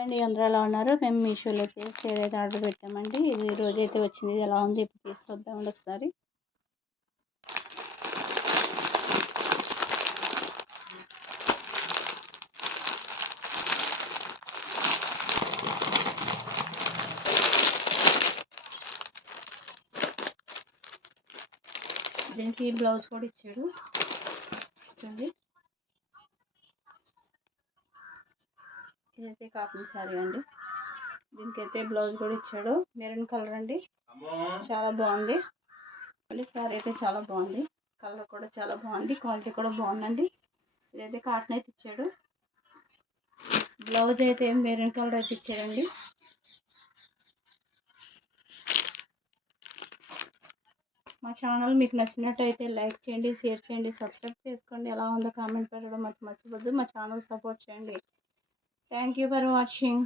అండి అందరూ ఎలా ఉన్నారు? మేము మీషోలో అయితే చీర అయితే ఆర్డర్ పెట్టామండి. ఇది ఈ రోజు అయితే వచ్చింది. ఇది ఎలా ఉంది ఇప్పుడు తీసి చూద్దామండి ఒకసారి. దీనికి బ్లౌజ్ కూడా ఇచ్చాడు చూడండి. ఇదైతే కాటన్ శారీ అండి. దీనికైతే బ్లౌజ్ కూడా ఇచ్చాడు. మెరూన్ కలర్ అండి, చాలా బాగుంది. మళ్ళీ శారీ అయితే చాలా బాగుంది. కలర్ కూడా చాలా బాగుంది. క్వాలిటీ కూడా బాగుందండి. ఇదైతే కాటన్ అయితే ఇచ్చాడు. బ్లౌజ్ అయితే మెరూన్ కలర్ అయితే ఇచ్చాడండి. మా ఛానల్ మీకు నచ్చినట్టయితే లైక్ చేయండి, షేర్ చేయండి, సబ్స్క్రైబ్ చేసుకోండి. ఎలా ఉందో కామెంట్ పెట్టడం మాకు మర్చిపోద్దు. మా ఛానల్ సపోర్ట్ చేయండి. Thank you for watching.